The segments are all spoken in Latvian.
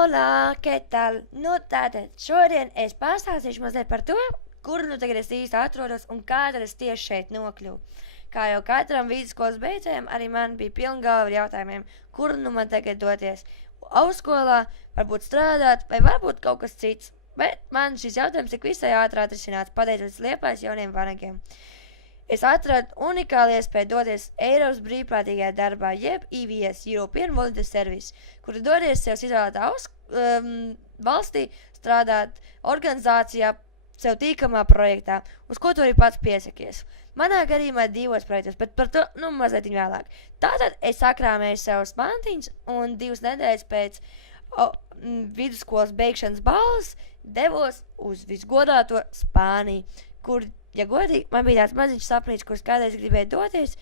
Hola, ¿qué tal? Nu tātad šodien es pastāstīšu mazliet par to, kur nu tagad es īsti atrodos un kā tad es tieši šeit nokļuvu. Kā jau katram vidusskolas beidzējiem, arī man bija pilna galva ar jautājumiem, kur nu man tagad doties. Augstskolā, varbūt strādāt, vai varbūt kaut kas cits. Bet man šis jautājums tik visai ātri atrisināts, pateicoties Liepājas jauniem vanagiem. Es atradu unikālu iespēju doties Eiropas brīvprātīgajā darbā, jeb EVS, European Volunteer Service, kur dodies sev izvēlētā valstī strādāt organizācijā, sev tīkamā projektā, uz ko tu arī pats piesakies. Manā gadījumā 2 projektos, bet par to mazliet vēlāk. Tātad es sakrāmēju savus mantiņus un 2 nedēļas pēc vidusskolas beigšanas balvas devos uz visgodāto Spāniju, kur, ja godīgi, man bija tāds maziņš sapnīts, kurš kādreiz gribēju doties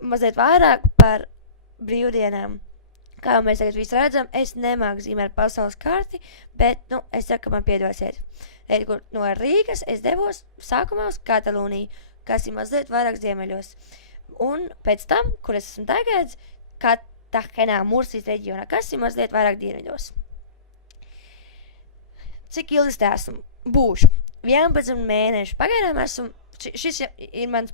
mazliet vairāk par brīvdienām. Kā jau mēs tagad visi redzam, es nemāku zīmēt pasaules karti, bet, es saku, ka man piedosiet. Kur no Rīgas es devos sākumā uz Katalūniju, kas ir mazliet vairāk ziemeļos. Un pēc tam, kur es esmu tagad, Cartagenā, Mursijas reģionā, kas ir mazliet vairāk dienvidos. Cik ilgi es te esmu? Būšu 11 mēneši. Pagaidām esmu, šis ir mans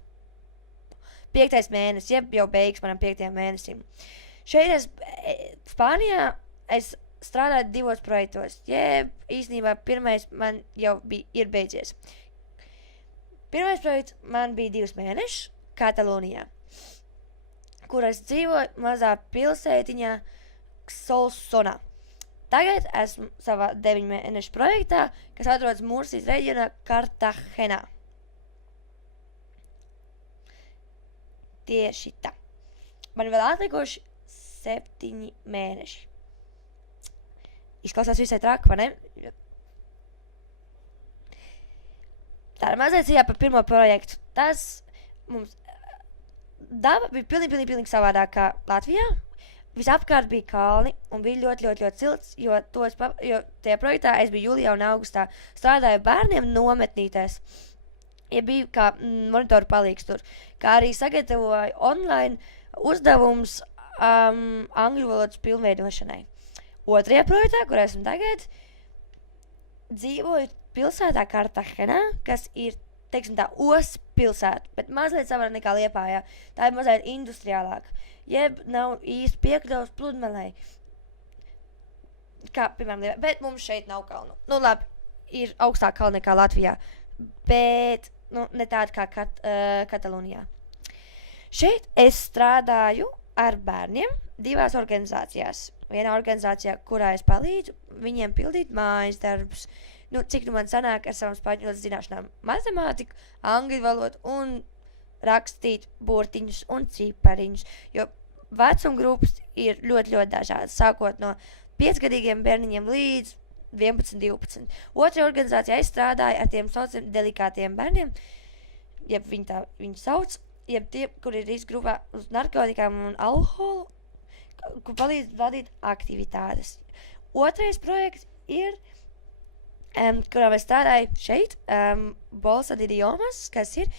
5. mēnesis, jeb jau beigas manam 5. mēnesim. Šeit Spānijā es strādāju 2 projektos, jeb īstenībā pirmais man jau ir beidzies. Pirmais projekts man bija 2 mēneši Katalūnijā, kur es dzīvoju mazā pilsētiņā Solsonā. Tagad esmu savā 9 mēnešu projektā, kas atrodas Mursijas reģionā Cartagenā. Tieši tā. Man vēl atlikuši 7 mēneši. Izklausās visai traki, vai ne? Tā ir mazliet cījā par pirmo projektu. Tas mums daba bija pilnīgi savādāk kā Latvijā. Visapkārt bija kalni un bija ļoti silts, jo tajā projektā es biju jūlijā un augustā. Strādāju bērniem nometnītēs. Ja biju kā monitoru palīgs tur, kā arī sagatavoju online uzdevums angļu valodas pilnveidošanai. Otrajā projektā, kur esmu tagad, dzīvoju pilsētā Cartagenā, kas ir, teiksim tā, ostas pilsēta, bet mazliet savādāk nekā Liepājā. Tā ir mazliet industriālāka, jeb nav īsti piekļuvs pludmalei. Kā, piemēram, Liepājā, bet mums šeit nav kalnu. Labi, ir augstāk kalni nekā Latvijā, bet, ne tāda kā Katalūnijā. Šeit es strādāju ar bērniem 2 organizācijās. Vienā organizācijā, kurā es palīdzu viņiem pildīt mājas darbus. Cik man sanāk ar savām spāņu valodas zināšanām matemātiku, angļu valodu un rakstīt burtiņus un cipariņus, jo vecuma grupas ir ļoti dažādas, sākot no 5-gadīgiem bērniņiem līdz 11, 12. Otrajā organizācijā es strādāju ar tiem saucamiem delikātiem bērniem, jeb viņi sauc, jeb tie, kur ir izgrūvā uz narkotikām un alkoholu, kur palīdz vadīt aktivitātes. Otrais projekts ir, kurā mēs strādāju šeit, Bolsa de Idiomas, kas ir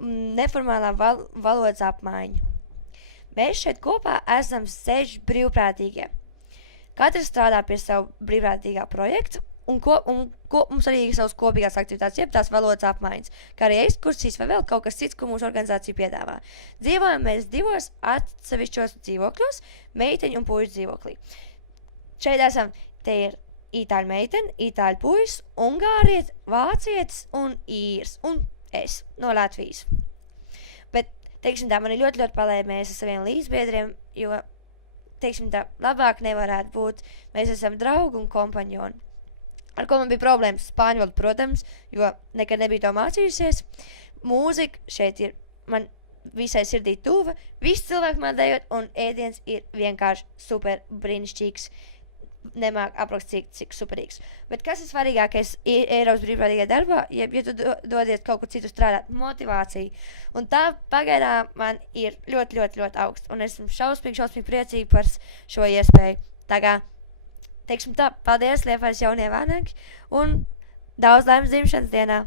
neformālā valodas apmaiņa. Mēs šeit kopā esam 6 brīvprātīgie. Katrs strādā pie savu brīvprātīgā projektu, un mums arī ir savas kopīgās aktivitātes, jeb tās valodas apmaiņas, kā arī ekskursijas vai vēl kaut kas cits, ko mūsu organizācija piedāvā. Dzīvojam mēs 2 atsevišķos dzīvokļos, meiteņu un puišu dzīvoklī. Šeit esam, te ir itāļu meitene, itāļu puisis, ungārietis, vācietis un īrs, un es no Latvijas. Bet, teiksim tā, man ir ļoti palēmēs ar saviem līdzbiedriem, jo, teiksim tā, labāk nevarētu būt. Mēs esam draugi un kompanjoni. Ar ko man bija problēmas? Spāņu valoda, protams, jo nekad nebija to mācījusies. Mūzika šeit ir man visai sirdī tuva, visi cilvēki man dejot, un ēdiens ir vienkārši super brīnišķīgs. Nemāk aprakstīt, cik superīgs. Bet kas ir svarīgākais Eiropas brīvprātīgajā darbā, ja tu dodies kaut kur citu strādāt? Motivācija. Un tā pagaidām man ir ļoti augsta. Un esmu šausmīgi priecīgi par šo iespēju. Tā kā, teiksim tā, paldies Liepājas jaunie vanagi un daudz laimes dzimšanas dienā!